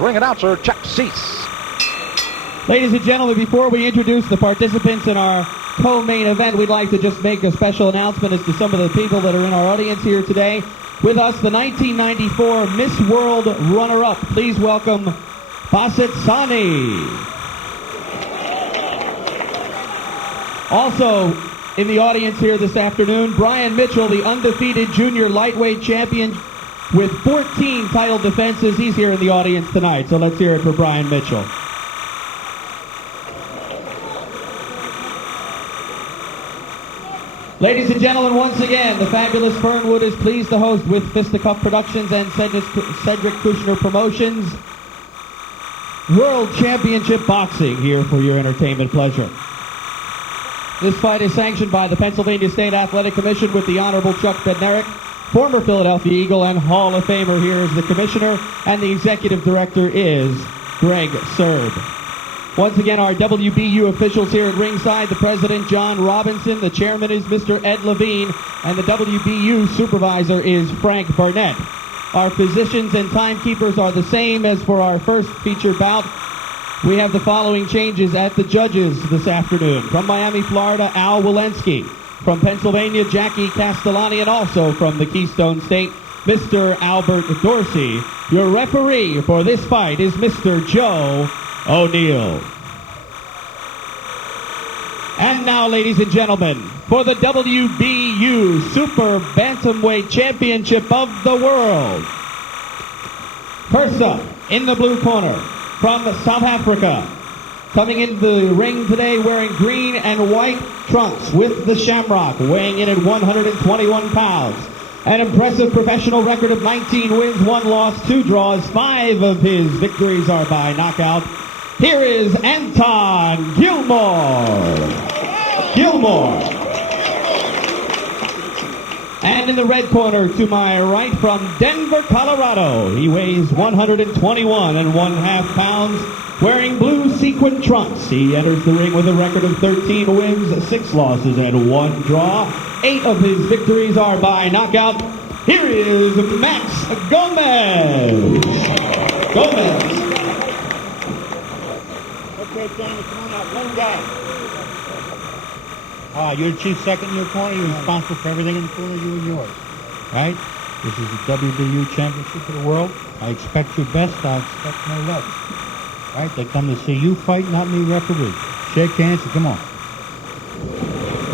Ring announcer Chuck Cease. Ladies and gentlemen, before we introduce the participants in our co-main event, we'd like to just make a special announcement as to some of the people that are in our audience here today. With us, the 1994 Miss World runner-up. Please welcome Basit Sani. Also in the audience here this afternoon, Brian Mitchell, the undefeated junior lightweight champion with 14 title defenses. He's here in the audience tonight, so let's hear it for Brian Mitchell. Ladies and gentlemen, once again, the fabulous Fernwood is pleased to host with Fisticuff Productions and Cedric Kushner Promotions World Championship Boxing here for your entertainment pleasure. This fight is sanctioned by the Pennsylvania State Athletic Commission with the Honorable Chuck Bednarik, former Philadelphia Eagle and Hall of Famer here as the commissioner, and the executive director is Greg Serb. Once again, our WBU officials here at ringside, the president, John Robinson, the chairman is Mr. Ed Levine, and the WBU supervisor is Frank Barnett. Our physicians and timekeepers are the same as for our first feature bout. We have the following changes at the judges this afternoon. From Miami, Florida, Al Walensky. From Pennsylvania, Jackie Castellani, and also from the Keystone State, Mr. Albert Dorsey. Your referee for this fight is Mr. Joe O'Neill. And now, ladies and gentlemen, for the WBU Super Bantamweight Championship of the World. First up, in the blue corner, from South Africa, coming into the ring today wearing green and white trunks with the Shamrock, weighing in at 121 pounds. An impressive professional record of 19 wins, 1 loss, 2 draws. 5 of his victories are by knockout. Here is Anton Gilmore. And in the red corner to my right, from Denver, Colorado, he weighs 121 1/2 pounds, wearing blue sequin trunks. He enters the ring with a record of 13 wins, 6 losses, and 1 draw. 8 of his victories are by knockout. Here is Max Gomez. Okay, Danny, come on out. One guy. You're the chief second in your corner. You're responsible for everything in the corner, you and yours. Right? This is the WBU Championship of the World. I expect your best. I expect no less. Right? They come to see you fight, not me referee. Shake hands and come on.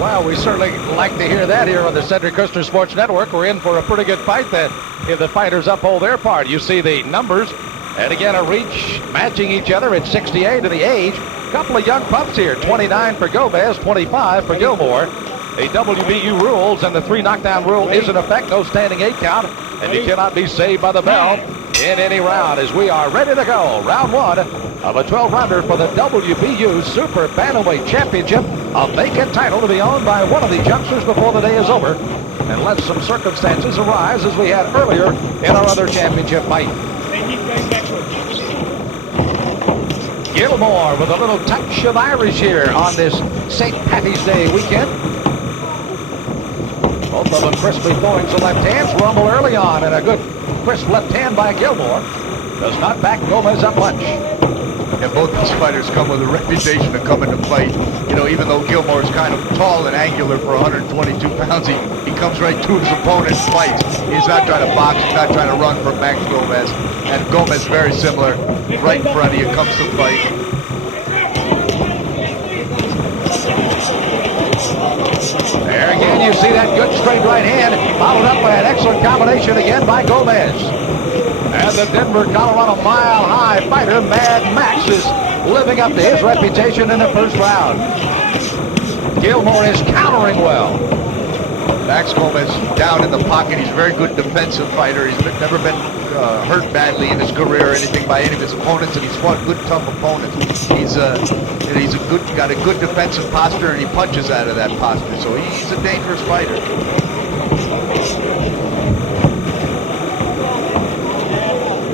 Well, we certainly like to hear that here on the Cedric Kushner Sports Network. We're in for a pretty good fight then if the fighters uphold their part. You see the numbers, and again, a reach matching each other at 68 in the age. Couple of young pups here, 29 for Gomez, 25 for Gilmore. The WBU rules and the 3 knockdown rule is in effect, no standing 8 count, and you cannot be saved by the bell in any round as we are ready to go. Round 1 of a 12-rounder for the WBU Super Bantamweight Championship, a vacant title to be owned by one of the youngsters before the day is over, unless some circumstances arise as we had earlier in our other championship fight. Gilmore with a little touch of Irish here on this St. Patty's Day weekend. Both of them crisply throwing some left hands. Rumble early on, and a good crisp left hand by Gilmore does not back Gomez up much. And both these fighters come with a reputation to come into fight. You know, even though Gilmore is kind of tall and angular for 122 pounds, he comes right to his opponent and fights. He's not trying to box, he's not trying to run from Max Gomez. And Gomez very similar, right in front of you, comes to fight. There again, you see that good straight right hand, followed up by an excellent combination again by Gomez. And the Denver, Colorado mile-high fighter, Mad Max, is living up to his reputation in the first round. Gilmore is countering well. Max Gomez down in the pocket. He's a very good defensive fighter. He's never been hurt badly in his career or anything by any of his opponents, and he's fought good, tough opponents. He's got a good defensive posture, and he punches out of that posture. So he's a dangerous fighter.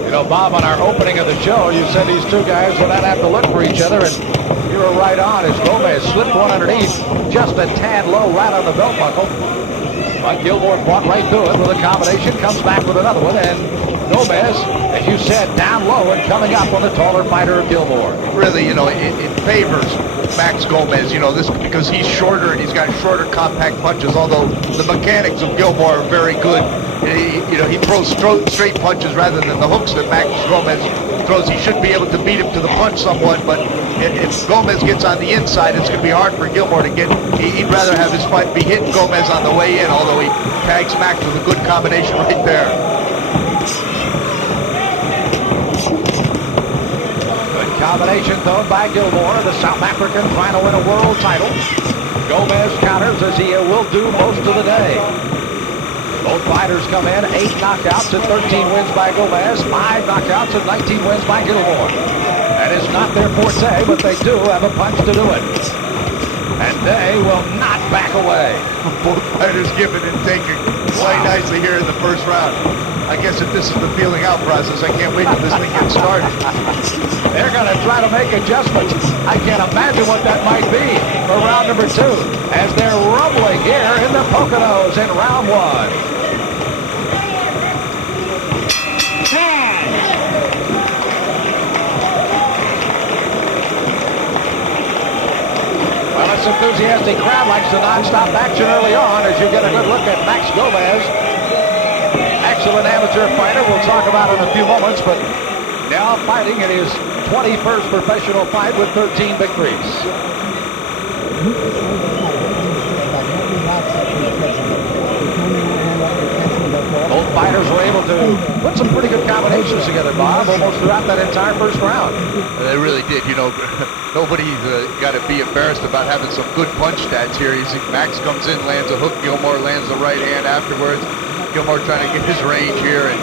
You know, Bob, on our opening of the show, you said these two guys would not have to look for each other, and you were right on as Gomez slipped one underneath, just a tad low right on the belt buckle. But Gilmore fought right through it with a combination, comes back with another one, and Gomez, as you said, down low and coming up on the taller fighter of Gilmore. Really, it favors Max Gomez, this because he's shorter and he's got shorter compact punches, although the mechanics of Gilmore are very good. He throws straight punches rather than the hooks that Max Gomez throws. He should be able to beat him to the punch somewhat, but if Gomez gets on the inside, it's going to be hard for Gilmore to get. He'd rather have his fight be hitting Gomez on the way in, although he tags Max with a good combination right there. Good combination thrown by Gilmore, the South African trying to win a world title. Gomez counters as he will do most of the day. Both fighters come in, 8 knockouts and 13 wins by Gomez, 5 knockouts and 19 wins by Gilmore. That is not their forte, but they do have a punch to do it. And they will not back away. Both fighters giving and taking quite nicely here in the first round. I guess if this is the feeling out process, I can't wait till this thing gets started. They're going to try to make adjustments. I can't imagine what that might be for round number 2 as they're rumbling here in the Poconos in round 1. Well, this enthusiastic crowd likes the non-stop action early on as you get a good look at Max Gomez. Excellent amateur fighter we'll talk about in a few moments, but now fighting in his 21st professional fight with 13 victories. Both fighters were able to put some pretty good combinations together, Bob, almost throughout that entire first round. They really did. Nobody's got to be embarrassed about having some good punch stats here. You see Max comes in, lands a hook. Gilmore lands the right hand afterwards. Gilmore trying to get his range here, and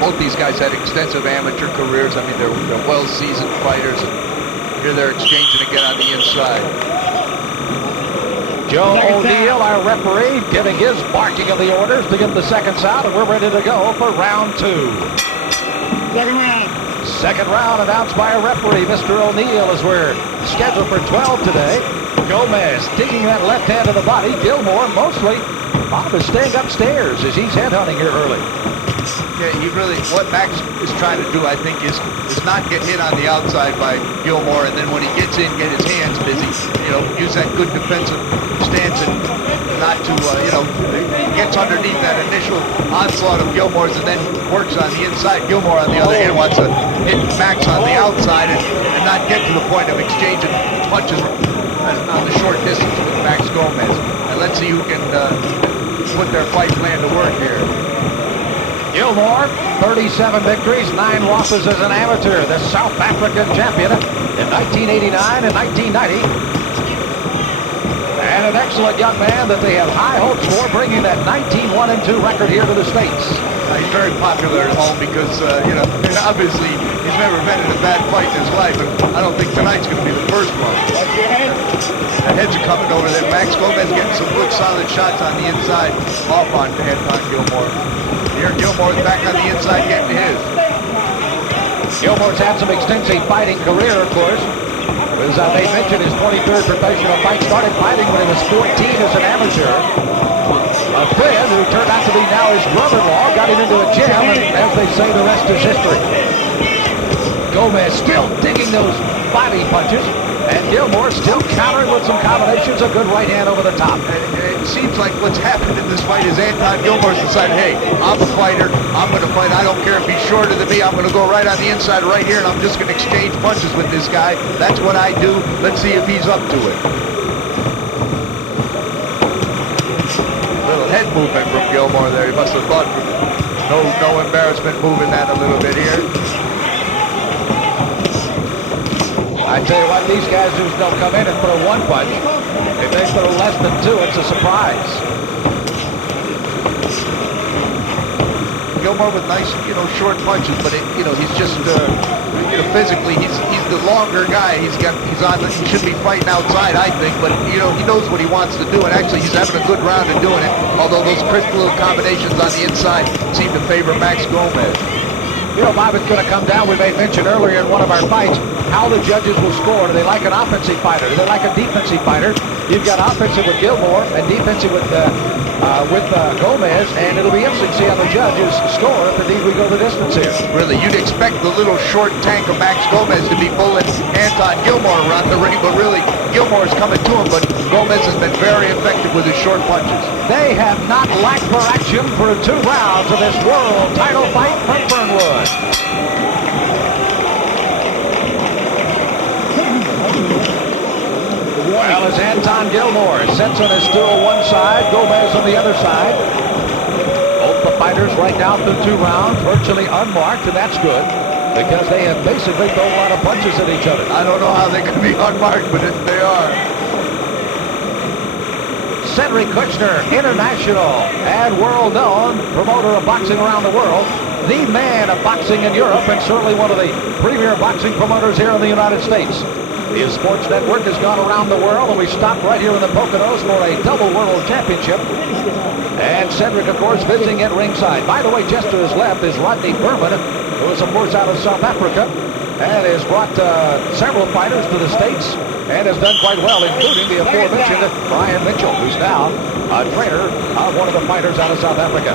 both these guys had extensive amateur careers. I mean, they're well-seasoned fighters, and here they're exchanging again on the inside. Joe O'Neill, our referee, giving his barking of the orders to get the seconds out, and we're ready to go for round 2. Second round. Second round announced by a referee, Mr. O'Neill, as we're scheduled for 12 today. Gomez digging that left hand to the body. Gilmore mostly. Bob is staying upstairs as he's headhunting here early. Yeah, what Max is trying to do, I think, is not get hit on the outside by Gilmore, and then when he gets in, get his hands busy. Use that good defensive stance and not to, gets underneath that initial onslaught of Gilmore's and then works on the inside. Gilmore, on the other hand, wants to hit Max on the outside and not get to the point of exchanging punches on the short distance with Max Gomez. And let's see who can put their fight plan to work here. Gilmore, 37 victories, 9 losses as an amateur. The South African champion in 1989 and 1990. And an excellent young man that they have high hopes for, bringing that 19-1-2 record here to the States. He's very popular at home because, obviously he's never been in a bad fight in his life, and I don't think tonight's going to be the first one. Watch your head. The heads are coming over there. Max Gomez getting some good solid shots on the inside, off on Anton Gilmore. Here Gilmore's back on the inside getting his. Gilmore's had some extensive fighting career, of course. As they mentioned, his 23rd professional fight, started fighting when he was 14 as an amateur. A friend who turned out to be now his brother-in-law got him into a jam, and as they say, the rest is history. Gomez still digging those body punches, and Gilmore still countering with some combinations, a good right hand over the top. It seems like what's happened in this fight is Anton Gilmore's decided, hey, I'm a fighter, I'm going to fight, I don't care if he's shorter than me, I'm going to go right on the inside right here, and I'm just going to exchange punches with this guy. That's what I do. Let's see if he's up to it. Little head movement from Gilmore there. He must have thought no embarrassment moving that a little bit here. I tell you what, these guys just don't come in and throw one punch. If they throw less than 2, it's a surprise. Gilmore with nice, short punches, but he's just, physically, he's the longer guy. He should be fighting outside, I think, but he knows what he wants to do, and actually he's having a good round in doing it. Although those crisp little combinations on the inside seem to favor Max Gomez. Bob, it's going to come down, we made mention earlier in one of our fights, how the judges will score. Do they like an offensive fighter? Do they like a defensive fighter? You've got offensive with Gilmore and defensive with with Gomez, and it'll be interesting to see how the judges score if indeed we go the distance here. Really, you'd expect the little short tank of Max Gomez to be pulling Anton Gilmore around the ring, but really, Gilmore's coming to him, but Gomez has been very effective with his short punches. They have not lacked for action for 2 rounds of this world title fight from Fernwood. Well, as Anton Gilmore sits on his stool one side, Gomez on the other side. Both the fighters right now through 2 rounds, virtually unmarked, and that's good because they have basically thrown a lot of punches at each other. I don't know how they can be unmarked, but they are. Cedric Kushner, international and world-known promoter of boxing around the world, the man of boxing in Europe, and certainly one of the premier boxing promoters here in the United States. His sports network has gone around the world, and we stopped right here in the Poconos for a double world championship. And Cedric, of course, visiting at ringside. By the way, just to his left is Rodney Berman, who is, of course, out of South Africa, and has brought several fighters to the States, and has done quite well, including the aforementioned Brian Mitchell, who's now a trainer of one of the fighters out of South Africa.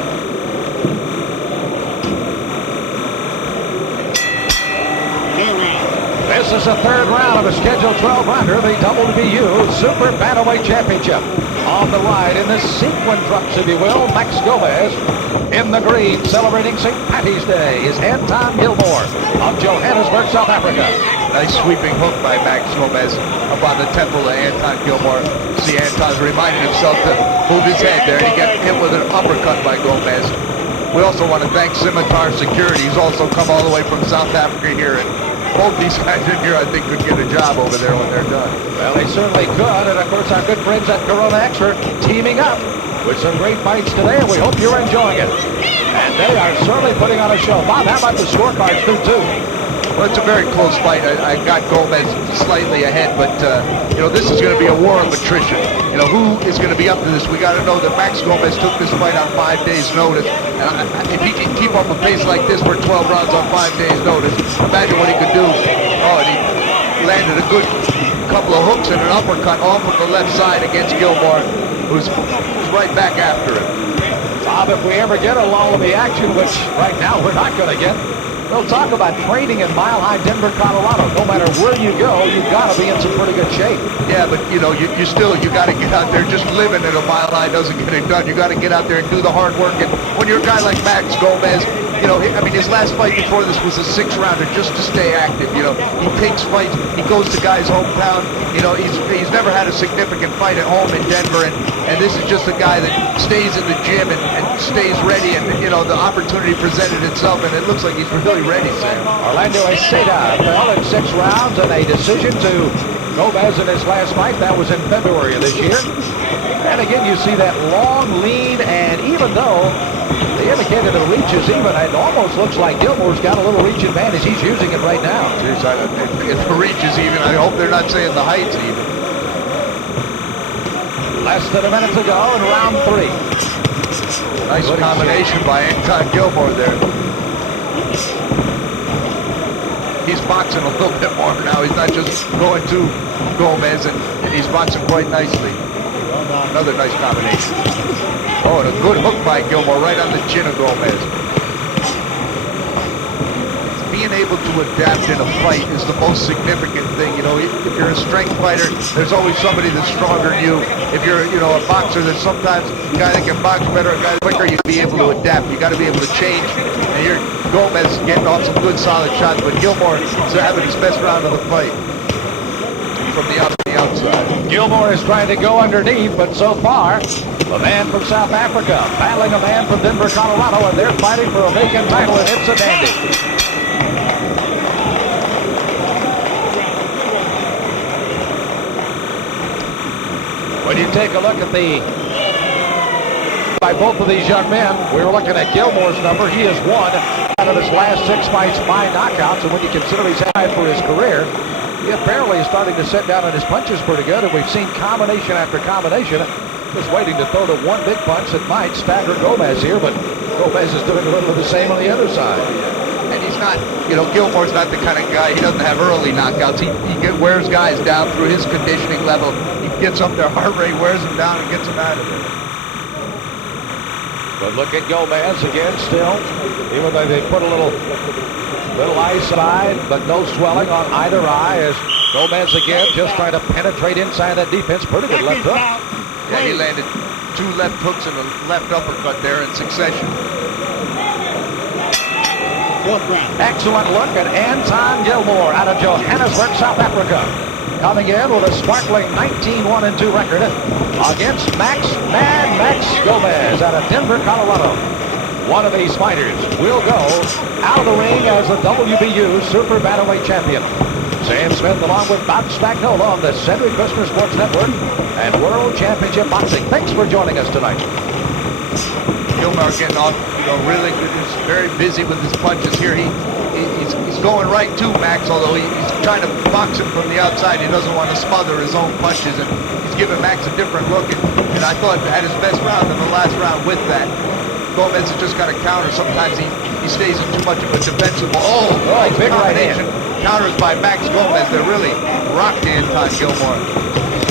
This is the 3rd round of a scheduled 12-rounder, the WBU Super Bantamweight Championship. On the ride in the sequin trucks, if you will, Max Gomez. In the green, celebrating St. Patty's Day, is Anton Gilmore of Johannesburg, South Africa. Nice sweeping hook by Max Gomez up on the temple of Anton Gilmore. See, Anton's reminding himself to move his head there, and he got hit with an uppercut by Gomez. We also want to thank Scimitar Security. He's also come all the way from South Africa here, and both these guys in here, I think, could get a job over there when they're done. Well, they certainly could, and of course our good friends at Corona Extra teaming up with some great fights today, and we hope you're enjoying it. And they are certainly putting on a show. Bob, how about the scorecards through 2? Well, it's a very close fight. I got Gomez slightly ahead, but, you know, this is going to be a war of attrition. You know, who is going to be up to this? We got to know that Max Gomez took this fight on 5 days' notice. And if he can keep up a pace like this for 12 rounds on 5 days' notice, imagine what he could do. Oh, and he landed a good couple of hooks and an uppercut off of the left side against Gilmore, who's right back after him. Bob, if we ever get a lull in the action, which right now we're not going to get, we'll talk about training in Mile High, Denver, Colorado. No matter where you go, you've got to be in some pretty good shape. Yeah, but, you know, you got to get out there. Just living at a Mile High doesn't get it done. You got to get out there and do the hard work. And when you're a guy like Max Gomez, you know, I mean, his last fight before this was a 6-rounder just to stay active. You know, he takes fights. He goes to guys' hometown. You know, he's never had a significant fight at home in Denver, and this is just a guy that stays in the gym and stays ready. And, you know, the opportunity presented itself, and it looks like he's really ready, Sam. Orlando Aceda fell in 6 rounds in a decision to Gomez in his last fight. That was in February of this year. And again, you see that long lead, and even though they indicated the reach is even, it almost looks like Gilmore's got a little reach advantage. He's using it right now. Jeez, if the reach is even, I hope they're not saying the height's even. Less than a minute to go in round 3. Nice combination by Anton Gilmore there. He's boxing a little bit more now. He's not just going to Gomez, and he's boxing quite nicely. Another nice combination. Oh, and a good hook by Gilmore right on the chin of Gomez. Being able to adapt in a fight is the most significant thing. You know, if you're a strength fighter, there's always somebody that's stronger than you. If you're, you know, a boxer, there's sometimes a guy that can box better, a guy quicker. You be able to adapt. You got to be able to change. And you're Gomez getting off some good solid shots, but Gilmore is having his best round of the fight from the outside. Gilmore is trying to go underneath, but so far, a man from South Africa battling a man from Denver, Colorado, and they're fighting for a vacant title, and it's a dandy. When you take a look at by both of these young men, we were looking at Gilmore's number. He has won out of his last 6 fights by knockouts, and when you consider he's had for his career, he apparently is starting to set down on his punches pretty good, and we've seen combination after combination. Just waiting to throw the one big punch that might stagger Gomez here, but Gomez is doing a little of the same on the other side. And he's not, you know, Gilmore's not the kind of guy, he doesn't have early knockouts. He wears guys down through his conditioning level. He gets up their heart rate, wears them down, and gets them out of there. But look at Gomez again still. Even though they put a little eye side, but no swelling on either eye as Gomez again just trying to penetrate inside that defense. Pretty good left hook. Yeah, he landed 2 left hooks and a left uppercut there in succession. Excellent look at Anton Gilmore out of Johannesburg, South Africa. Coming in with a sparkling 19-1-2 record against Max Gomez out of Denver, Colorado. One of these fighters will go out of the ring as the WBU Super Bantamweight Champion. Sam Smith along with Bob Spagnola on the Cedric Kushner Sports Network and World Championship Boxing. Thanks for joining us tonight. Gilmore getting off, really good. He's very busy with his punches here. He's going right to Max, although he's trying to box him from the outside. He doesn't want to smother his own punches, and he's giving Max a different look. And I thought had his best round in the last round with that. Gomez has just got to counter. Sometimes he stays in too much of a defensive. Nice big combination. Counters by Max Gomez. They're really rocked Anton Gilmore.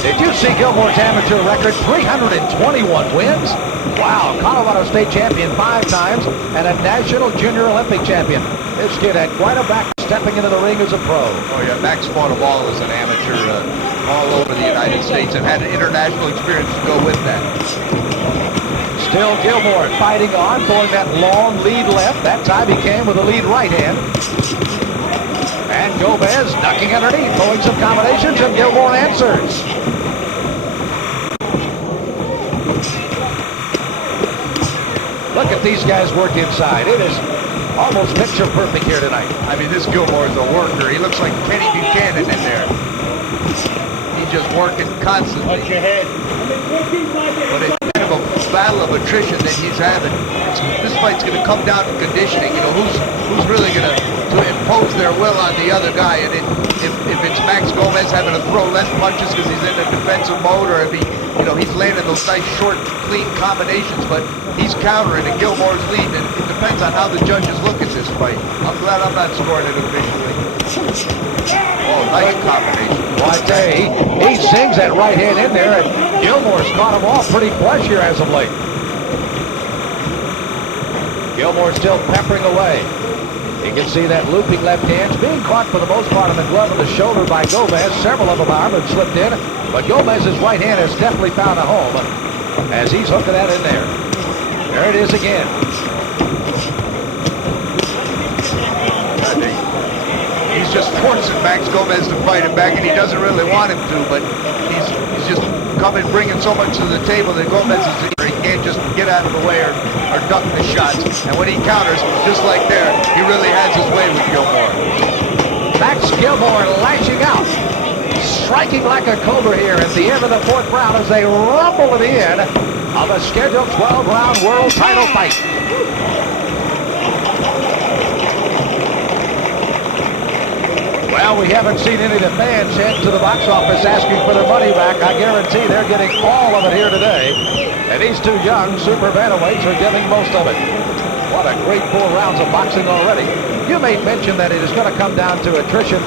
Did you see Gilmore's amateur record? 321 wins. Wow, Colorado State champion 5 times and a National Junior Olympic champion. This kid had quite a back stepping into the ring as a pro. Oh yeah, Max fought a ball as an amateur all over the United States and had an international experience to go with that. Still Gilmore fighting on, throwing that long lead left. That time he came with a lead right hand. And Gomez ducking underneath, throwing some combinations, and Gilmore answers. Look at these guys work inside. It is almost picture perfect here tonight. I mean, this Gilmore is a worker. He looks like Kenny Buchanan in there. He's just working constantly. Touch your head. But it's kind of a battle of attrition that he's having. This fight's going to come down to conditioning. Who's really going to impose their will on the other guy? And if it's Max Gomez having to throw less punches because he's in a defensive mode, or if he's landing those nice short, clean combinations, but he's countering and Gilmore's leading, and it depends on how the judges look at this fight. I'm glad I'm not scoring it officially. Oh, nice combination. Well, I tell you, he sings that right hand in there, and Gilmore's caught him off pretty flush here as of late. Gilmore still peppering away. You can see that looping left hand being caught for the most part in the glove of the shoulder by Gomez. Several of them arm have slipped in, but Gomez's right hand has definitely found a home as he's hooking that in there. There it is again. He's just forcing Max Gomez to fight him back, and he doesn't really want him to, but he's just coming, bringing so much to the table that Gomez he can't just get out of the way or duck the shots. And when he counters, just like there, he really has his way with Gilmore. Max Gilmore lashing out, striking like a cobra here at the end of the 4th round as they rumble to the end of a scheduled 12-round world title fight. Well, we haven't seen any of the fans head to the box office asking for their money back. I guarantee they're getting all of it here today. And these 2 young super bantamweights are giving most of it. What a great 4 rounds of boxing already. You made mention that it is going to come down to attrition,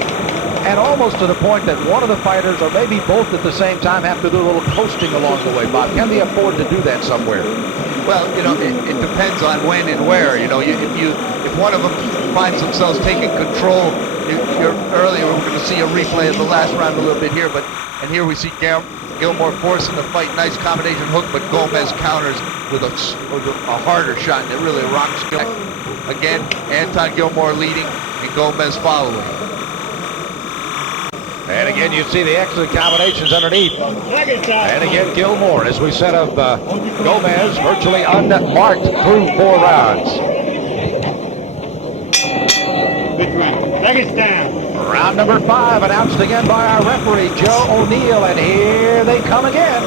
and almost to the point that one of the fighters, or maybe both at the same time, have to do a little coasting along the way. Bob, can they afford to do that somewhere? Well, it depends on when and where. If one of them finds themselves taking control, earlier we're going to see a replay of the last round a little bit here, and here we see Gilmore forcing the fight, nice combination hook, but Gomez counters with a harder shot, and it really rocks Gilmore. Again, Anton Gilmore leading and Gomez following. And again, you see the excellent combinations underneath. And again, Gilmore, as we said, of Gomez, virtually unmarked through 4 rounds. Round number 5, announced again by our referee, Joe O'Neill, and here they come again.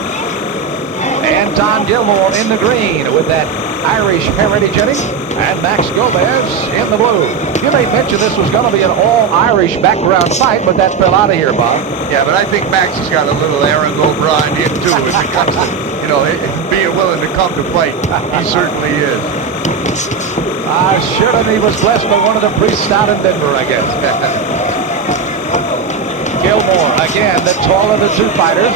Anton Gilmore in the green with that Irish heritage in him, and Max Gomez in the blue. You may mention this was going to be an all-Irish background fight, but that fell out of here, Bob. Yeah, but I think Max has got a little Aaron Gobra in him, too, if it comes to, being willing to come to fight. He certainly is. Surely he was blessed by one of the priests down in Denver, I guess. Gilmore, again, the taller of the 2 fighters,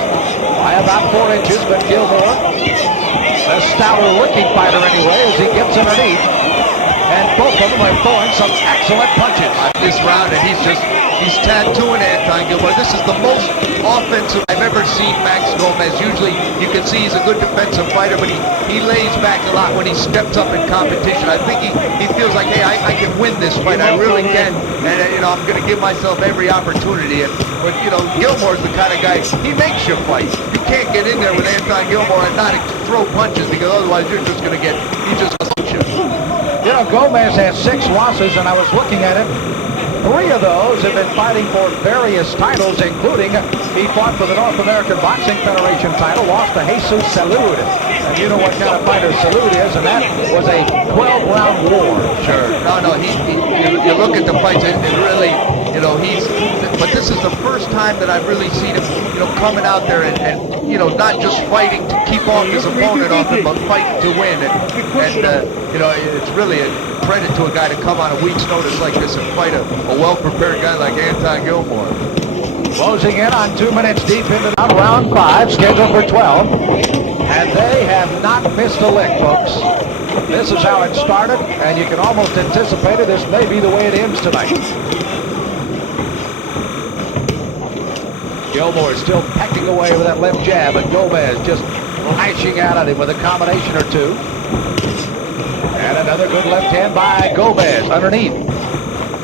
by about 4 inches, but Gilmore The stouter looking fighter anyway as he gets underneath. And both of them are throwing some excellent punches. This round, and he's tattooing Anton Gilmore. This is the most offensive I've ever seen Max Gomez. Usually you can see he's a good defensive fighter, but he lays back a lot when he steps up in competition. I think he feels like, hey, I can win this fight. I really can. And, I'm going to give myself every opportunity. But, Gilmore's the kind of guy, he makes you fight. You can't get in there with Anton Gilmore and not throw punches, because otherwise you're just going to get, he just punch you. Gomez has 6 losses, and I was looking at it. 3 of those have been fighting for various titles, including he fought for the North American Boxing Federation title, lost to Jesus Salud. And you know what kind of fighter Salud is, and that was a 12-round war. Sure. No, you look at the fights, it really, but this is the first time that I've really seen him, coming out there and not just fighting to keep off his opponent off him, but fighting to win. And it's really a credit to a guy to come on a week's notice like this and fight a well-prepared guy like Anton Gilmore. Closing in on 2 minutes deep into round 5, scheduled for 12. And they have not missed a lick, folks. This is how it started, and you can almost anticipate it. This may be the way it ends tonight. Gilmore still pecking away with that left jab, and Gomez just lashing out at him with a combination or two. And another good left hand by Gomez underneath.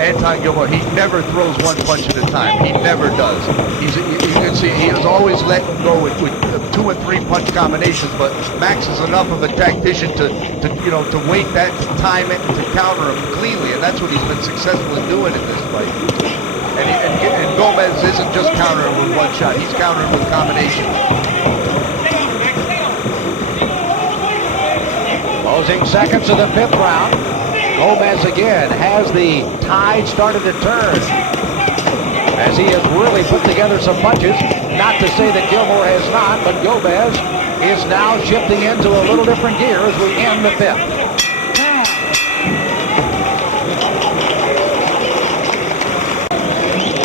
Anton Gilmore, he never throws one punch at a time. He never does. You can see he is always letting go with 2 and 3 punch combinations, but Max is enough of a tactician to wait that, to time it, and to counter him cleanly, and that's what he's been successful in doing in this fight. And Gomez isn't just countering with one shot, he's countering with combinations. Closing seconds of the 5th round. Gomez again has the tide started to turn as he has really put together some punches. Not to say that Gilmore has not, but Gomez is now shifting into a little different gear as we end the 5th.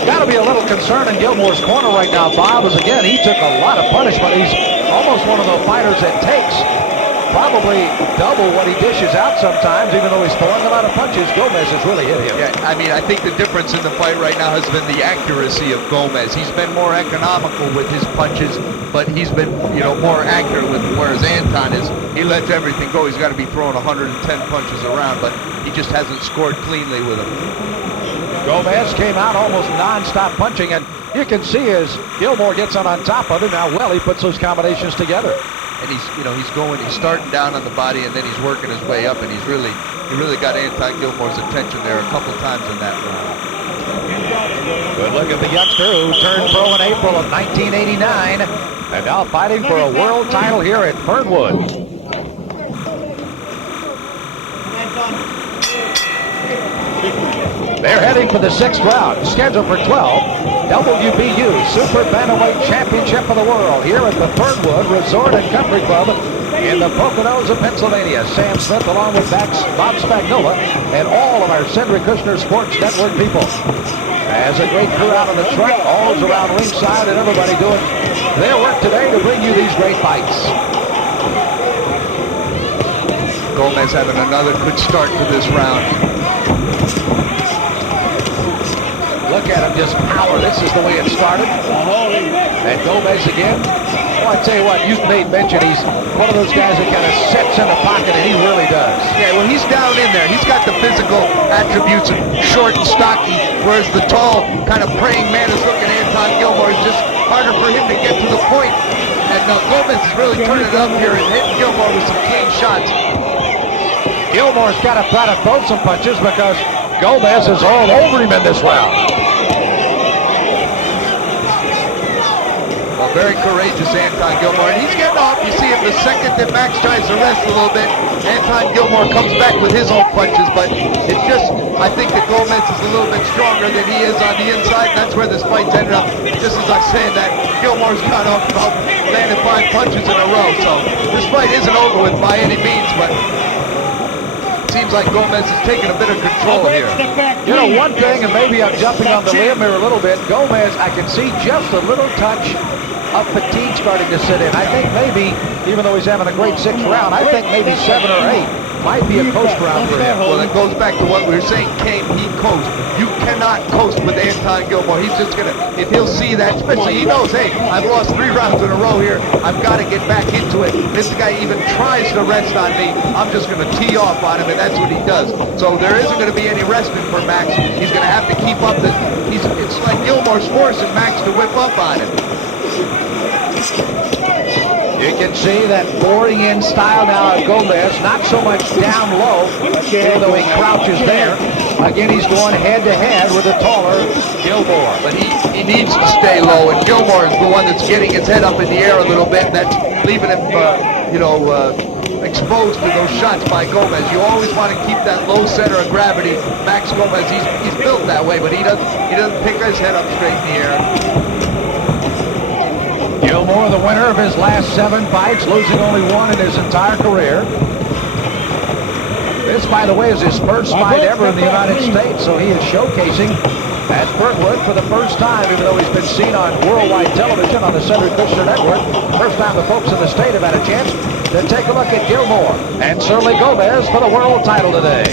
Got to be a little concern in Gilmore's corner right now, Bob, as again he took a lot of punishment. He's almost one of those fighters that takes probably double what he dishes out sometimes, even though he's throwing a lot of punches. Gomez has really hit him. Yeah, I think the difference in the fight right now has been the accuracy of Gomez. He's been more economical with his punches, but he's been, more accurate with them, whereas Anton he lets everything go. He's got to be throwing 110 punches around, but he just hasn't scored cleanly with them. Gomez came out almost non-stop punching, and you can see as Gilmore gets on top of him, how well he puts those combinations together. And he's starting down on the body, and then he's working his way up, and he really got Anton Gilmore's attention there a couple times in that round. Good look at the youngster who turned pro in April of 1989, and now fighting for a world title here at Fernwood. They're heading for the 6th round, scheduled for 12. WBU Super Bantamweight Championship of the World here at the Fernwood Resort and Country Club in the Poconos of Pennsylvania. Sam Smith along with Bob Spagnola and all of our Cedric Kushner Sports Network people. As a great crew out on the track, all around ringside, and everybody doing their work today to bring you these great fights. Gomez having another good start to this round. Look at him just power. This is the way it started. And Gomez again. Well, I tell you what, you made mention he's one of those guys that kind of sits in the pocket, and he really does. Yeah, well, he's down in there. He's got the physical attributes of short and stocky, whereas the tall, kind of praying man is looking at Anton Gilmore. It's just harder for him to get to the point. And Gomez is really turning it up here and hitting Gilmore with some clean shots. Gilmore's got to try to throw some punches because Gomez is all over him in this round. Very courageous Anton Gilmore, and he's getting off. You see him the second that Max tries to rest a little bit, Anton Gilmore comes back with his own punches, but it's just, I think that Gomez is a little bit stronger than he is on the inside, and that's where this fight's ended up. Just as I'm saying that, Gilmore's got off about landing 5 punches in a row, so this fight isn't over with by any means, but seems like Gomez is taking a bit of control here. You know, one thing, and maybe I'm jumping on the limb here a little bit, Gomez, I can see just a little touch of fatigue starting to sit in. I think maybe, even though he's having a great 6th round, I think maybe 7 or 8 might be a coast round for him. Well, it goes back to what we were saying, Kane, he coast. You cannot coast with Anton Gilmore. He's just going to, if he'll see that, especially he knows, hey, I've lost 3 rounds in a row here. I've got to get back into it. If this guy even tries to rest on me, I'm just going to tee off on him, and that's what he does. So there isn't going to be any resting for Max. He's going to have to keep up it's like Gilmore's forcing Max to whip up on him. You can see that boring in style now of Gomez, not so much down low, even though he crouches there. Again, he's going head-to-head with the taller Gilmore. But he needs to stay low, and Gilmore is the one that's getting his head up in the air a little bit, and that's leaving him, exposed to those shots by Gomez. You always want to keep that low center of gravity. Max Gomez, he's built that way, but he doesn't pick his head up straight in the air. Gilmore, the winner of his last 7 fights, losing only 1 in his entire career. This, by the way, is his first fight ever in the United States, so he is showcasing at Fernwood for the first time, even though he's been seen on worldwide television on the Cedric Kushner Network. First time the folks in the state have had a chance to take a look at Gilmore and certainly Gomez for the world title today.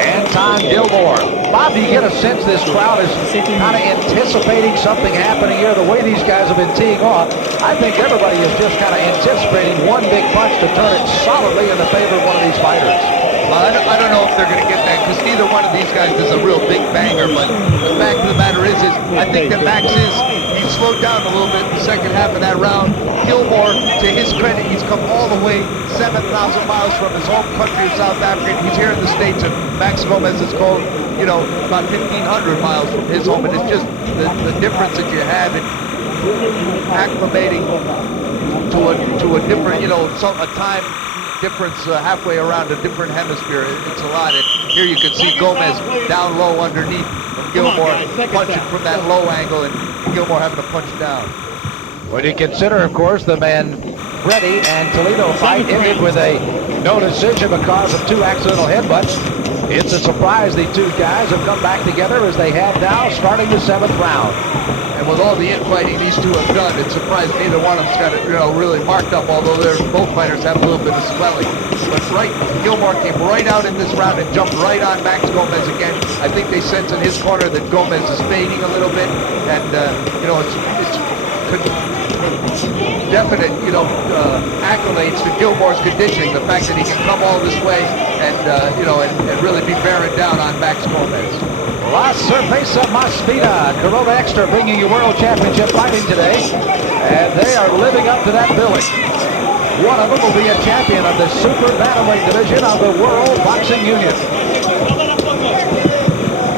Anton Gilmore. Bob, do you get a sense this crowd is kind of anticipating something happening here? The way these guys have been teeing off, I think everybody is just kind of anticipating one big punch to turn it solidly in the favor of one of these fighters. I don't know if they're going to get that, because neither one of these guys is a real big banger, but the fact of the matter is I think that Max he slowed down a little bit in the second half of that round. Gilmore, to his credit, he's come all the way 7,000 miles from his home country of South Africa. He's here in the States, and Max Gomez is called, about 1,500 miles from his home, and it's just the difference that you have in acclimating to a different, a time difference halfway around a different hemisphere. It's a lot. And here you can see Gomez down low underneath, and Gilmore punching from that low angle, and Gilmore having to punch down. When you consider, of course, the Manfredi and Toledo fight ended with a no decision because of 2 accidental headbutts. It's a surprise the 2 guys have come back together as they have now, starting the 7th round. And with all the infighting these 2 have done, it's surprised neither one of them's got it, really marked up, although both fighters have a little bit of swelling. But Gilmore came right out in this round and jumped right on Max Gomez again. I think they sense in his corner that Gomez is fading a little bit, and it's definite, accolades to Gilmore's conditioning. The fact that he can come all this way and really be bearing down on Max Gomez. La Cerveza Más Vida, Corona Extra, bringing you World Championship fighting today, and they are living up to that billing. One of them will be a champion of the super bantamweight division of the World Boxing Union.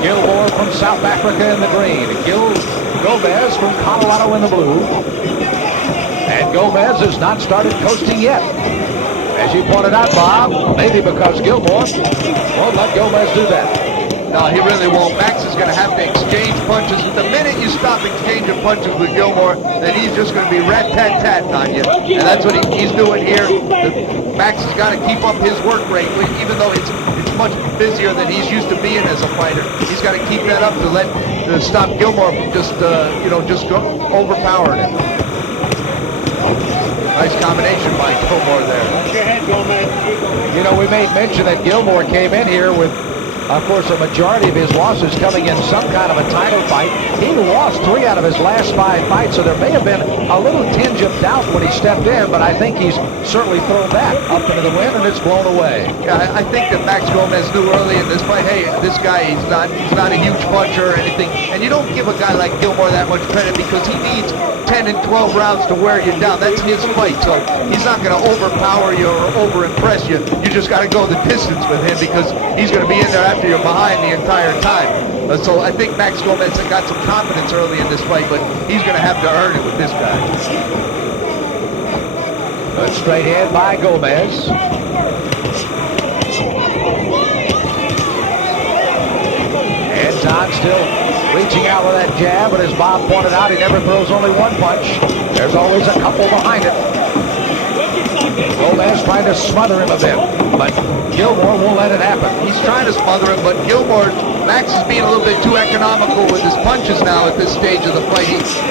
Gilmore from South Africa in the green, Gomez from Colorado in the blue, and Gomez has not started coasting yet. As you pointed out, Bob, maybe because Gilmore won't let Gomez do that. No, he really won't. Max is going to have to exchange punches. The minute you stop exchanging punches with Gilmore, then he's just going to be rat-tat-tatting on you. And that's what he's doing here. Max has got to keep up his work rate, even though it's much busier than he's used to being as a fighter. He's got to keep that up to stop Gilmore from just overpowering him. Nice combination by Gilmore there. Watch your head, Gomez. We made mention that Gilmore came in here with, of course, a majority of his losses coming in some kind of a title fight. He lost 3 out of his last 5 fights, so there may have been a little tinge of doubt when he stepped in, but I think he's certainly thrown that up into the wind, and it's blown away. Yeah, I think that Max Gomez knew early in this fight, hey, this guy, he's not a huge puncher or anything, and you don't give a guy like Gilmore that much credit because he needs 10 and 12 rounds to wear you down. That's his fight, so he's not going to overpower you or over-impress you. You just got to go the distance with him because he's going to be in there after you're behind the entire time. So I think Max Gomez got some confidence early in this fight, but he's going to have to earn it with this guy. Good straight hand by Gomez. Anton still reaching out with that jab, but as Bob pointed out, he never throws only one punch. There's always a couple behind it. Gomez trying to smother him a bit, but Gilmore won't let it happen. He's trying to smother him, but Max is being a little bit too economical with his punches now at this stage of the fight.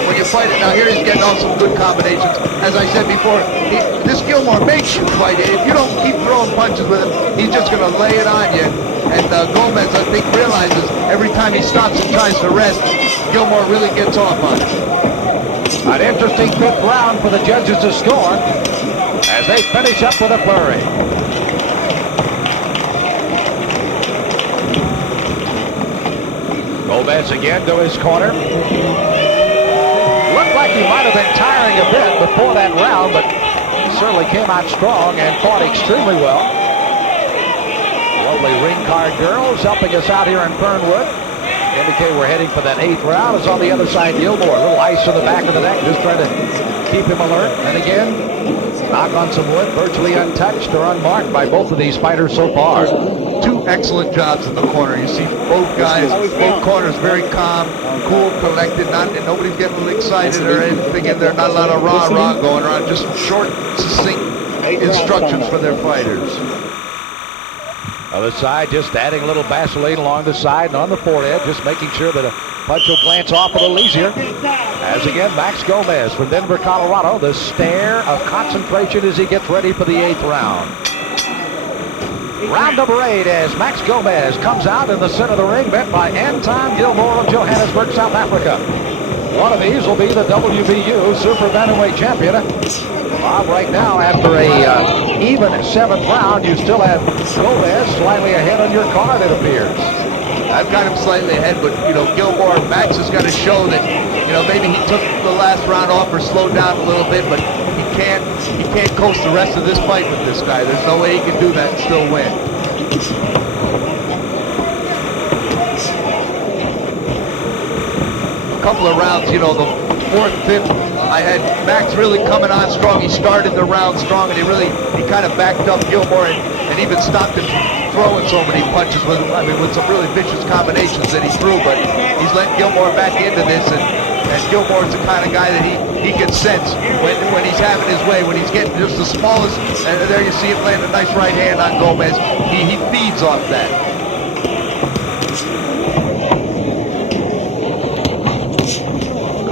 When you fight it now, here he's getting all some good combinations. As I said before, this Gilmore makes you fight it. If you don't keep throwing punches with him, he's just going to lay it on you. And Gomez, I think, realizes every time he stops and tries to rest, Gilmore really gets off on it. An interesting fifth round for the judges to score as they finish up with a flurry. Gomez again to his corner. Looked like he might have been tiring a bit before that round, but certainly came out strong and fought extremely well. Lovely ring card girls helping us out here in Fernwood. Indicate we're heading for that 8th round. It's on the other side, Gilmore. A little ice in the back of the neck, just trying to keep him alert. And again, knock on some wood, virtually untouched or unmarked by both of these fighters so far. Two excellent jobs in the corner. You see both guys, both corners very calm, cool, collected. Nobody's getting a little excited or anything in there. Not a lot of rah-rah going around. Just short, succinct instructions for their fighters. Other side, just adding a little Vaseline along the side and on the forehead, just making sure that a punch will glance off a little easier. As again, Max Gomez from Denver, Colorado. The stare of concentration as he gets ready for the 8th round. Round number 8 as Max Gomez comes out in the center of the ring, met by Anton Gilmore of Johannesburg, South Africa. One of these will be the WBU Super Bantamweight champion. Bob, right now, after a even 7th round, you still have Gomez slightly ahead on your card, it appears. I've got him slightly ahead, but, Gilmore, Max has got to show that, maybe he took the last round off or slowed down a little bit, but he can't coast the rest of this fight with this guy. There's no way he can do that and still win. A couple of rounds, the 4th, 5th, I had Max really coming on strong. He started the round strong, and he kind of backed up Gilmore and even stopped him throwing so many punches with some really vicious combinations that he threw. But he's letting Gilmore back into this, and Gilmore's the kind of guy that he can sense when he's having his way, when he's getting just the smallest. And there you see him land a nice right hand on Gomez. He feeds off that.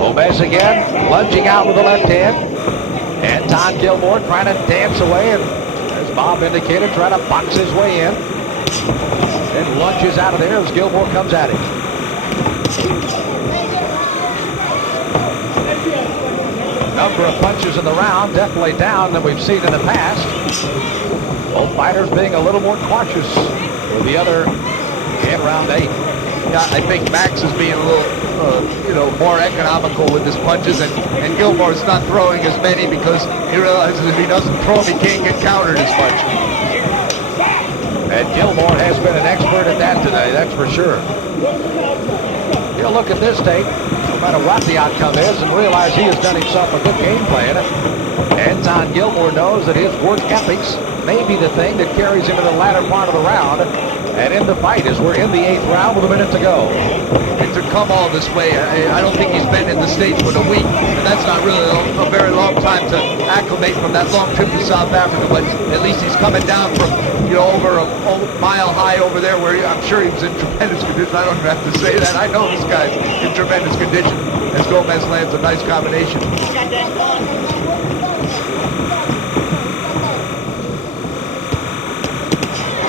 Gomez again, lunging out with the left hand. Anton Gilmore trying to dance away, and as Bob indicated, trying to box his way in. And lunges out of there as Gilmore comes at him. Number of punches in the round, definitely down than we've seen in the past. Both fighters being a little more cautious with the other in round 8. Yeah, I think Max is being a little, more economical with his punches, and Gilmore's not throwing as many because he realizes if he doesn't throw them, he can't get countered as much. And Gilmore has been an expert at that today, that's for sure. He'll look at this tape, no matter what the outcome is, and realize he has done himself a good game plan. Anton Gilmore knows that his work ethics may be the thing that carries him to the latter part of the round. And in the fight as we're in the 8th round with a minute to go. And to come all this way, I don't think he's been in the States but a week, and that's not really a very long time to acclimate from that long trip to South Africa, but at least he's coming down from, over a mile high over there where I'm sure he was in tremendous condition. I don't even have to say that. I know this guy's in tremendous condition as Gomez lands a nice combination.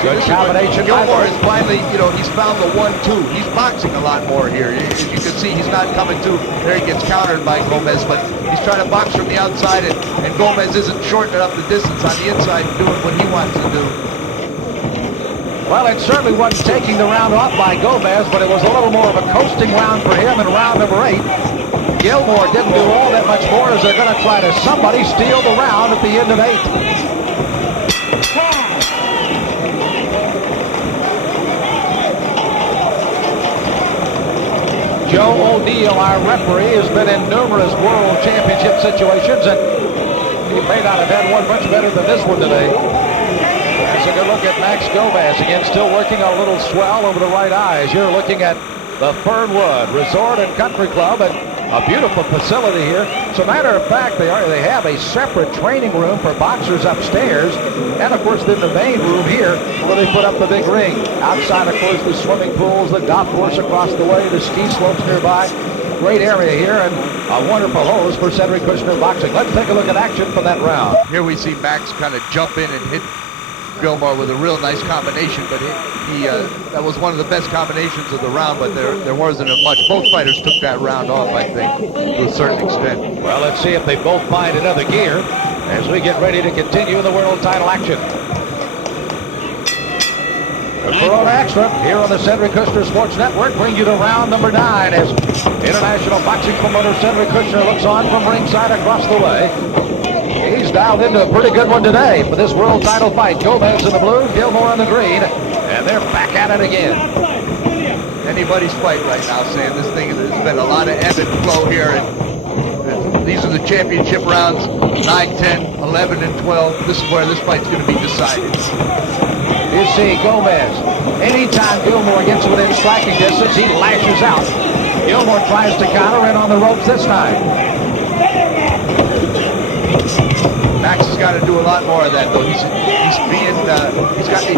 Good combination. Gilmore is finally, he's found the 1-2. He's boxing a lot more here. As you can see, he's not coming to. There he gets countered by Gomez, but he's trying to box from the outside, and Gomez isn't shortening up the distance on the inside and doing what he wants to do. Well, it certainly wasn't taking the round off by Gomez, but it was a little more of a coasting round for him in round number 8. Gilmore didn't do all that much more as they're going to try to somebody steal the round at the end of 8. Joe O'Neill, our referee, has been in numerous world championship situations, and he may not have had one much better than this one today. That's a good look at Max Gomez. Again, still working on a little swell over the right eye. As you're looking at the Fernwood Resort and Country Club, and A beautiful facility here. So, matter of fact, they have a separate training room for boxers upstairs, and of course, then the main room here where they put up the big ring. Outside, of course, the swimming pools, the golf course across the way, the ski slopes nearby. Great area here, and a wonderful host for Cedric Kushner Boxing. Let's take a look at action from that round. Here we see Max kind of jump in and hit Gilmore with a real nice combination, but that was one of the best combinations of the round, but there wasn't much. Both fighters took that round off, I think, to a certain extent. Well, let's see if they both find another gear as we get ready to continue the world title action. The Corona Extra here on the Cedric Kushner Sports Network bring you to round number 9 as international boxing promoter Cedric Kushner looks on from ringside across the way. He's dialed into a pretty good one today for this world title fight. Gomez in the blue, Gilmore in the green, and they're back at it again. Anybody's fight right now, Sam. This thing has been a lot of ebb and flow here, and these are the championship rounds, 9, 10, 11, and 12. This is where this fight's going to be decided. You see Gomez, anytime Gilmore gets within striking distance, he lashes out. Gilmore tries to counter in on the ropes this time. Max has got to do a lot more of that, though. He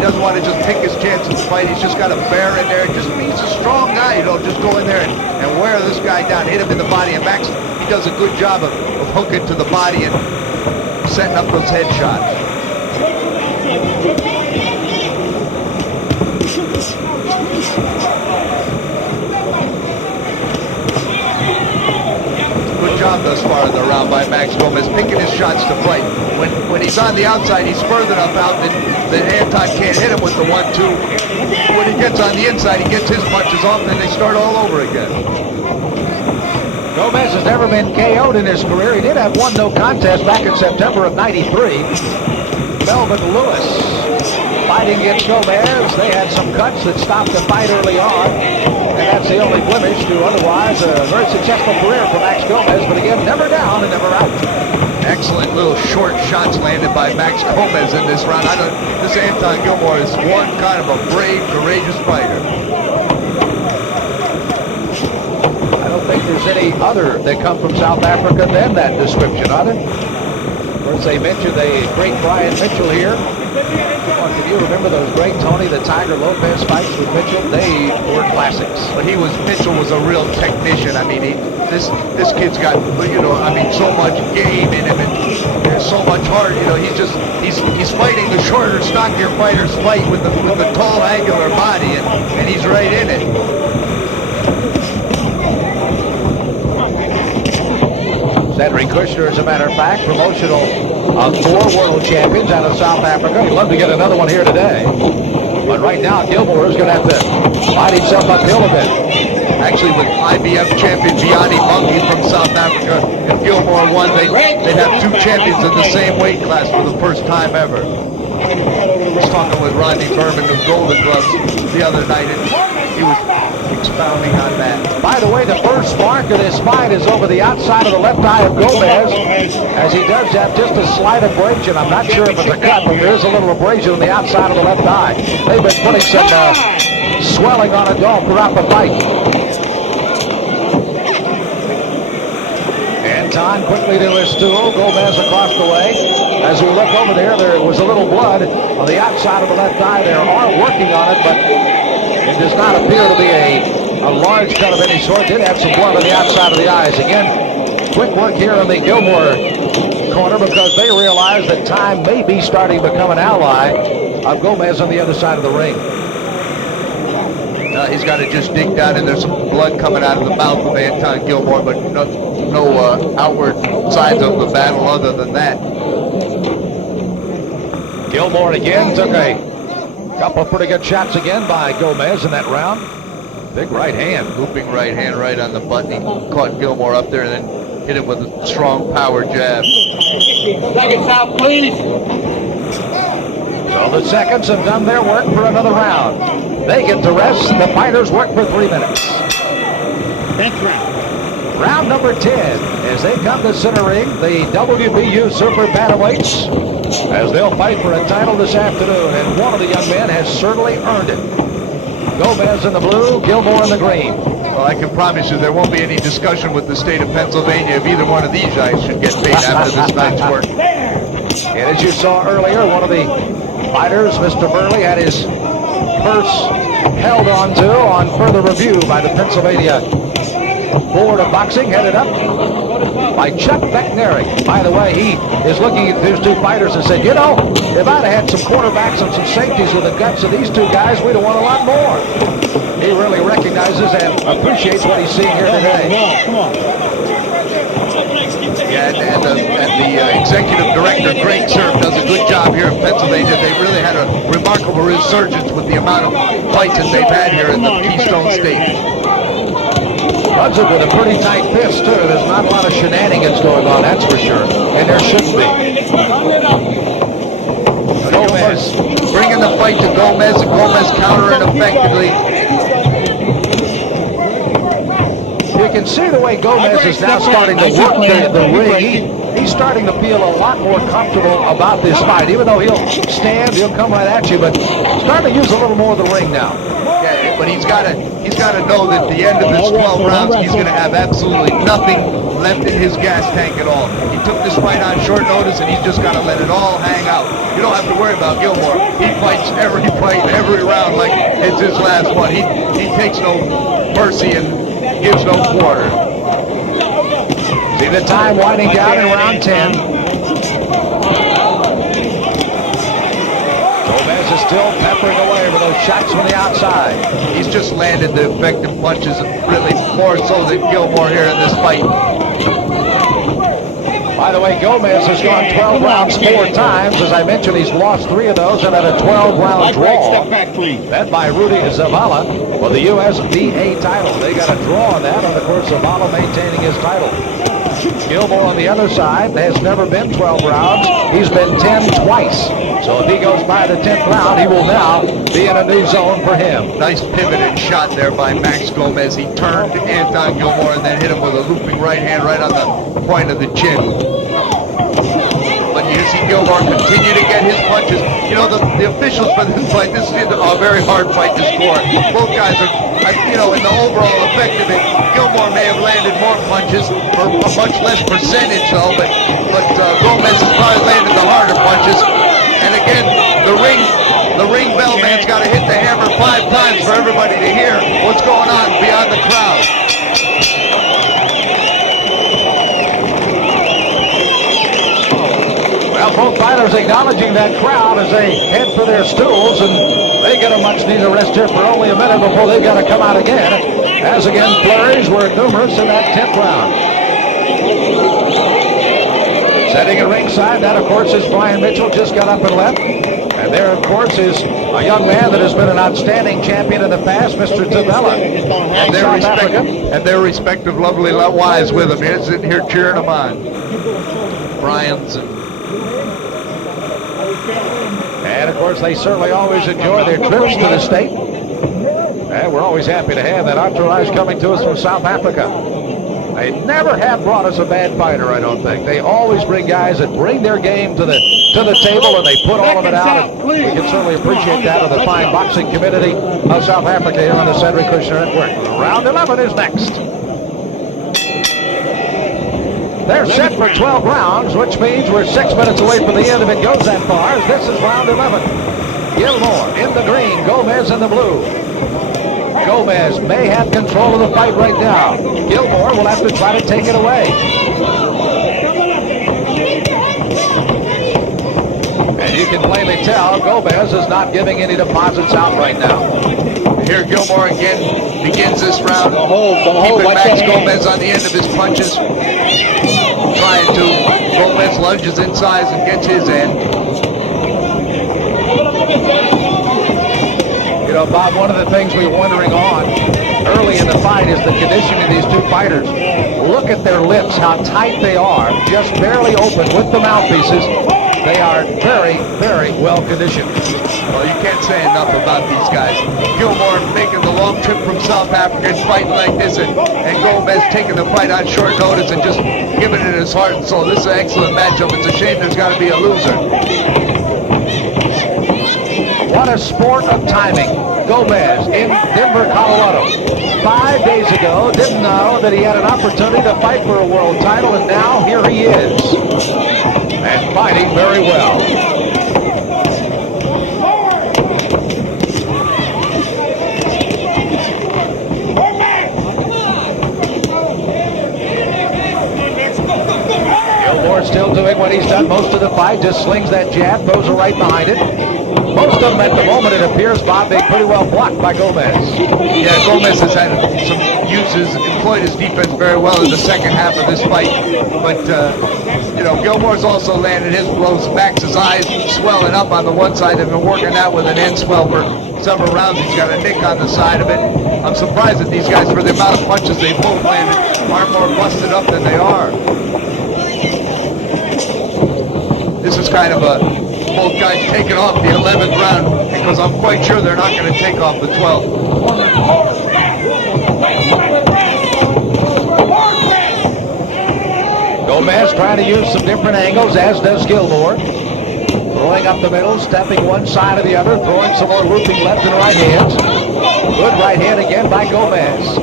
doesn't want to just pick his chance in the fight. He's just got to bear in there. He's a strong guy, just go in there and wear this guy down, hit him in the body. And Max, he does a good job of hooking to the body and setting up those headshots. Good job thus far in the round by Max Gomez, picking his shots to fight. When he's on the outside, he's further enough out that Anton can't hit him with the 1-2. When he gets on the inside, he gets his punches off, and then they start all over again. Gomez has never been KO'd in his career. He did have one no contest back in September of '93. Melvin Lewis fighting against Gomez. They had some cuts that stopped the fight early on, and that's the only blemish to otherwise a very successful career for Max Gomez, but again, never down and never out. Excellent little short shots landed by Max Gomez in this round. This Anton Gilmore is one kind of a brave, courageous fighter. I don't think there's any other that come from South Africa than that description, are there? Of course, they mentioned the great Brian Mitchell here. Can you remember those great Tony the Tiger Lopez fights with Mitchell? They were classics. But Mitchell was a real technician. I mean, this kid's got so much game in him and so much heart. He's fighting the shorter, stockier fighters fight with the tall, angular body, and he's right in it. Cedric Kushner, as a matter of fact, promotional of 4 world champions out of South Africa. He'd love to get another one here today. But right now, Gilmore is going to have to fight himself uphill a bit. Actually, with IBF champion Vianney Monkey from South Africa, if Gilmore won, they'd have 2 champions in the same weight class for the first time ever. I was talking with Rodney Berman of Golden Gloves the other night, and he was expounding on that. By the way, the first mark of this fight is over the outside of the left eye of Gomez, as he does have just a slight abrasion. I'm not sure if it's a cut, but there is a little abrasion on the outside of the left eye. They've been putting some swelling on a dog throughout the fight. Anton quickly to his stool, Gomez across the way. As we look over there was a little blood on the outside of the left eye. They are working on it, but it does not appear to be a large cut of any sort. Did have some blood on the outside of the eyes. Again, quick work here on the Gilmore corner because they realize that time may be starting to become an ally of Gomez on the other side of the ring. He's got to just dig down, and there's some blood coming out of the mouth of Anton Gilmore, but no outward signs of the battle other than that. Gilmore again took a couple of pretty good shots again by Gomez in that round. Big right hand. Looping right hand right on the button. He caught Gilmore up there and then hit him with a strong power jab. Seconds out, please. So the seconds have done their work for another round. They get to rest. The fighters work for 3 minutes. 10th round. Round number 10 as they come to center ring, the WBU Super Bantamweights, as they'll fight for a title this afternoon, and one of the young men has certainly earned it. Gomez in the blue, Gilmore in the green. Well, I can promise you there won't be any discussion with the state of Pennsylvania if either one of these guys should get paid after this night's work. And as you saw earlier, one of the fighters, Mr. Burley, had his purse held on further review by the Pennsylvania Board of Boxing, headed up by Chuck McNary. By the way, he is looking at these two fighters and said, you know, if I'd have had some quarterbacks and some safeties with the guts of these two guys, we'd have won a lot more. He really recognizes and appreciates what he's seeing here today. Yeah, and the executive director, Greg Serb, does a good job here in Pennsylvania. They really had a remarkable resurgence with the amount of fights that they've had here in the Keystone State. Runs it with a pretty tight fist, too. There's not a lot of shenanigans going on, that's for sure. And there shouldn't be. Gomez bringing the fight to Gomez, and Gomez countering effectively. You can see the way Gomez is now starting to work the ring. He's starting to feel a lot more comfortable about this fight. Even though he'll stand, he'll come right at you, but starting to use a little more of the ring now. Yeah, but he's got to know that at the end of his 12 rounds, he's going to have absolutely nothing left in his gas tank at all. He took this fight on short notice, and he's just got to let it all hang out. You don't have to worry about Gilmore. He fights every fight, every round like it's his last one. He takes no mercy and gives no quarter. See the time winding down in round 10. Gomez is still peppering away with those shots from the outside. He's just landed the effective punches, really more so than Gilmore here in this fight. By the way, Gomez has gone 12 rounds 4 times. As I mentioned, he's lost 3 of those and had a 12-round draw. Led by Rudy Zavala for the USBA title. They got a draw on that, and of course Zavala maintaining his title. Gilmore on the other side has never been 12 rounds. He's been 10 twice. So if he goes by the 10th round, he will now be in a new zone for him. Nice pivoted shot there by Max Gomez. He turned Anton Gilmore and then hit him with a looping right hand right on the point of the chin. But you see Gilmore continue to get his punches. You know, the officials for this fight, this is a very hard fight to score. Both guys are, you know, in the overall effect of it, Gilmore may have landed more punches for a much less percentage, though, but Gomez has probably landed the harder punches. And again, the ring bell man's got to hit the hammer 5 times for everybody to hear what's going on beyond the crowd. Well, both fighters acknowledging that crowd as they head for their stools, and they get a much-needed rest here for only a minute before they've got to come out again. As again, flurries were numerous in that 10th round. Setting at ringside, that of course is Brian Mitchell, just got up and left. And there of course is a young man that has been an outstanding champion in the past, Mr. Tabella. And their respective lovely wives with him. He's sitting here cheering them on. Brian's and of course they certainly always enjoy their trips to the state. And we're always happy to have that entourage coming to us from South Africa. They never have brought us a bad fighter, I don't think. They always bring guys that bring their game to the table, and they put all of it out. And we can certainly appreciate that of the fine boxing community of South Africa here on the Cedric Kushner Network. Round 11 is next. They're set for 12 rounds, which means we're 6 minutes away from the end if it goes that far. This is round 11. Gilmore in the green, Gomez in the blue. Gomez may have control of the fight right now. Gilmore will have to try to take it away. And you can plainly tell Gomez is not giving any deposits out right now. Here Gilmore again begins this round, keeping Max Gomez on the end of his punches. Trying to, Gomez lunges inside and gets his end. You know, Bob, one of the things we were wondering on early in the fight is the condition of these two fighters. Look at their lips, how tight they are, just barely open with the mouthpieces. They are very, very well conditioned. Well, you can't say enough about these guys. Gilmore making the long trip from South Africa and fighting like this, and Gomez taking the fight on short notice and just giving it his heart and soul. This is an excellent matchup. It's a shame there's got to be a loser. What a sport of timing. Gomez in Denver, Colorado. 5 days ago, didn't know that he had an opportunity to fight for a world title, and now here he is. And fighting very well. Gilmore still doing what he's done most of the fight, just slings that jab, throws it right behind it. Most of them at the moment, it appears, Bob, being pretty well blocked by Gomez. Yeah, Gomez has had some uses, employed his defense very well in the second half of this fight. But, Gilmore's also landed his blows. Max's eyes swelling up on the one side. They've been working out with an end swell for several rounds. He's got a nick on the side of it. I'm surprised that these guys, for the amount of punches they both landed, aren't more busted up than they are. This is kind of both guys taking off the 11th round, because I'm quite sure they're not going to take off the 12th. Gomez trying to use some different angles, as does Gilmore. Throwing up the middle, stepping one side or the other, throwing some more looping left and right hands. Good right hand again by Gomez.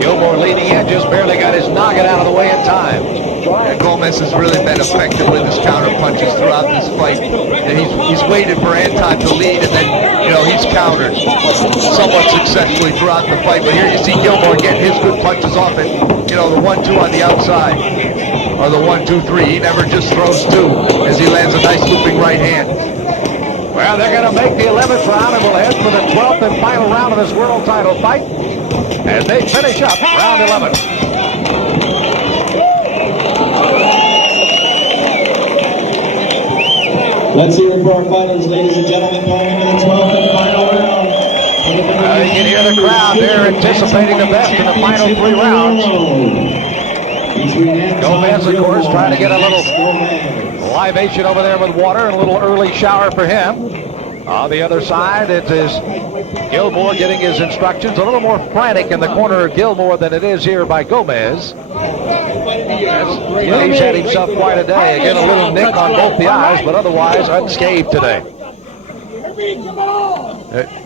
Gilmore leading in, just barely got his noggin out of the way in time. Yeah, Gomez has really been effective with his counter punches throughout this fight. And he's waited for Anton to lead, and then, he's countered somewhat successfully throughout the fight. But here you see Gilmore getting his good punches off it. The 1-2 on the outside, or the 1-2-3. He never just throws two, as he lands a nice looping right hand. Well, they're going to make the 11th round, and we'll head for the 12th and final round of this world title fight as they finish up round 11. Let's hear it for our fighters, ladies and gentlemen, going into the 12th and final round. You can hear the crowd. They're anticipating the best in the final 3 rounds. Gomez, of course, trying to get a little libation over there with water and a little early shower for him. On the other side, it is Gilmore getting his instructions. A little more frantic in the corner of Gilmore than it is here by Gomez. He's had himself quite a day. Again, a little nick on both the eyes, but otherwise unscathed today.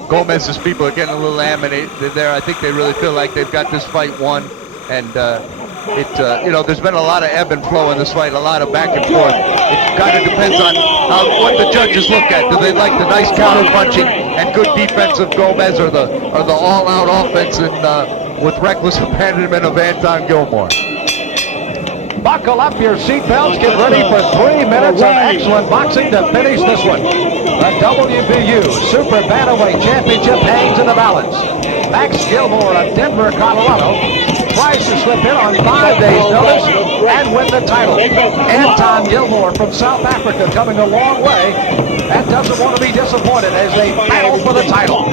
Gomez's people are getting a little animated there. I think they really feel like they've got this fight won. And there's been a lot of ebb and flow in this fight, a lot of back and forth. It kind of depends on what the judges look at. Do they like the nice counter punching and good defense of Gomez, or the all-out offense and with reckless abandonment of Anton Gilmore? Buckle up your seatbelts. Get ready for 3 minutes of excellent boxing to finish this one. The WBU Super Bantamweight Championship hangs in the balance. Max Gilmore of Denver, Colorado, tries to slip in on 5 days' notice and win the title. Anton Gilmore from South Africa coming a long way and doesn't want to be disappointed as they battle for the title.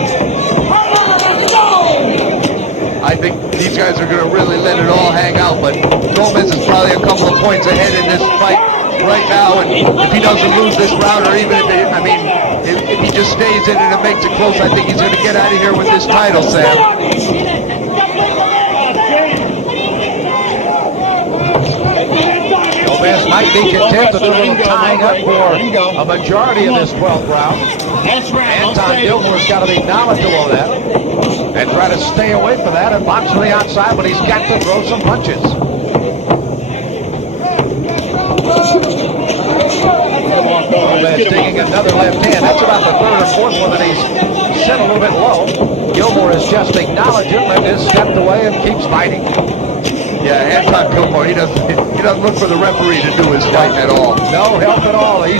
I think these guys are going to really let it all hang out, but Gomez is probably a couple of points ahead in this fight right now, and if he doesn't lose this round, or even if he just stays in it and makes it close, I think he's going to get out of here with this title, Sam. Gomez might be content to do a little tying up for a majority of this 12th round. Anton Gilmore's got to be knowledgeable of that and try to stay away from that and box from the outside when he's got to throw some punches. Gomez taking another left hand. That's about the 3rd or 4th one that he's set a little bit low. Gilmore is just acknowledging him and is stepped away and keeps fighting. Yeah, Anton Gilmore, he doesn't look for the referee to do his fight at all. No help at all. He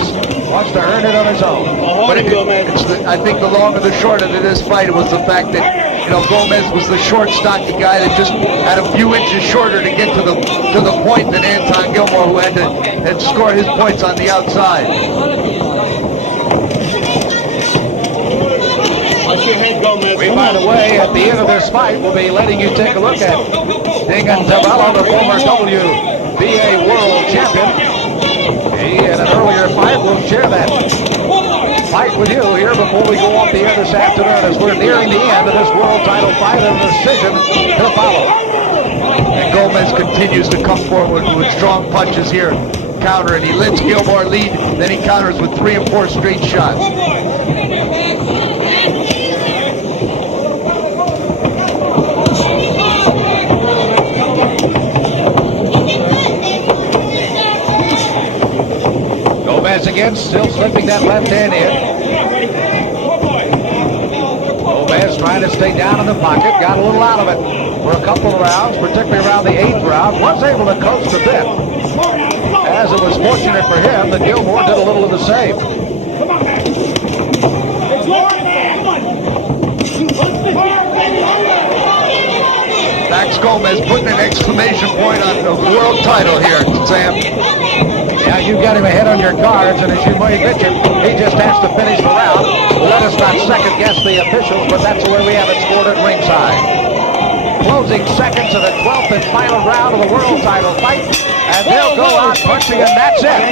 wants to earn it on his own. But I think the long and the short of this fight was the fact that Gomez was the short, stocky guy that just had a few inches shorter to get to the point than Anton Gilmore, who had to score his points on the outside. We, by the way, at the end of this fight, we'll be letting you take a look at Dingan Tabella, the former WBA World Champion. He, in an earlier fight, will share that fight with you here before we go off the air this afternoon, as we're nearing the end of this world title fight and a decision to follow. And Gomez continues to come forward with strong punches here, counter, and he lets Gilmore lead, then he counters with 3 and 4 straight shots. Gomez again, still slipping that left hand in. Gomez trying to stay down in the pocket. Got a little out of it for a couple of rounds, particularly around the 8th round. Was able to coast a bit. As it was fortunate for him that Gilmore did a little of the same. Max Gomez putting an exclamation point on the world title here, Sam. Yeah, you got him ahead on your cards, and as you may mention, he just has to finish the round. Let us not second-guess the officials, but that's the way we have it scored at ringside. Closing seconds of the 12th and final round of the world title fight, and they'll go out punching, and that's it.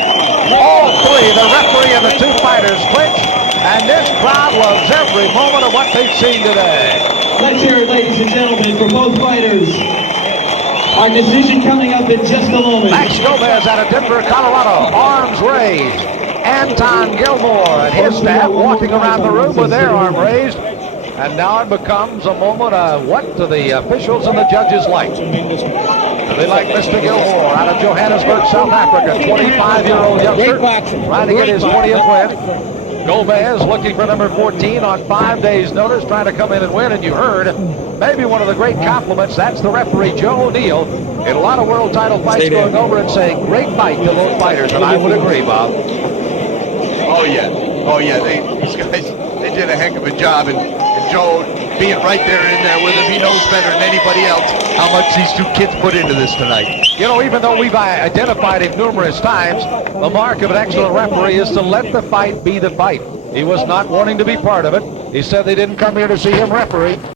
All three, the referee and the two fighters, clinch, and this crowd loves every moment of what they've seen today. Let's hear it, ladies and gentlemen, for both fighters. Our decision coming up in just a moment. Max Gomez out of Denver, Colorado, arms raised. Anton Gilmore and his staff walking around the room with their arm raised. And now it becomes a moment of what do the officials and the judges like? They like Mr. Gilmore out of Johannesburg, South Africa, 25-year-old youngster, trying to get his 20th win. Gomez looking for number 14 on 5 days' notice, trying to come in and win. And you heard maybe one of the great compliments. That's the referee, Joe O'Neill, in a lot of world title fights, going over and saying, great fight to both fighters. And I would agree, Bob. Oh, yeah. Oh, yeah. These guys, they did a heck of a job. And Joe being right there in there with him, he knows better than anybody else how much these two kids put into this tonight. You know, even though we've identified him numerous times, the mark of an excellent referee is to let the fight be the fight. He was not wanting to be part of it. He said they didn't come here to see him referee.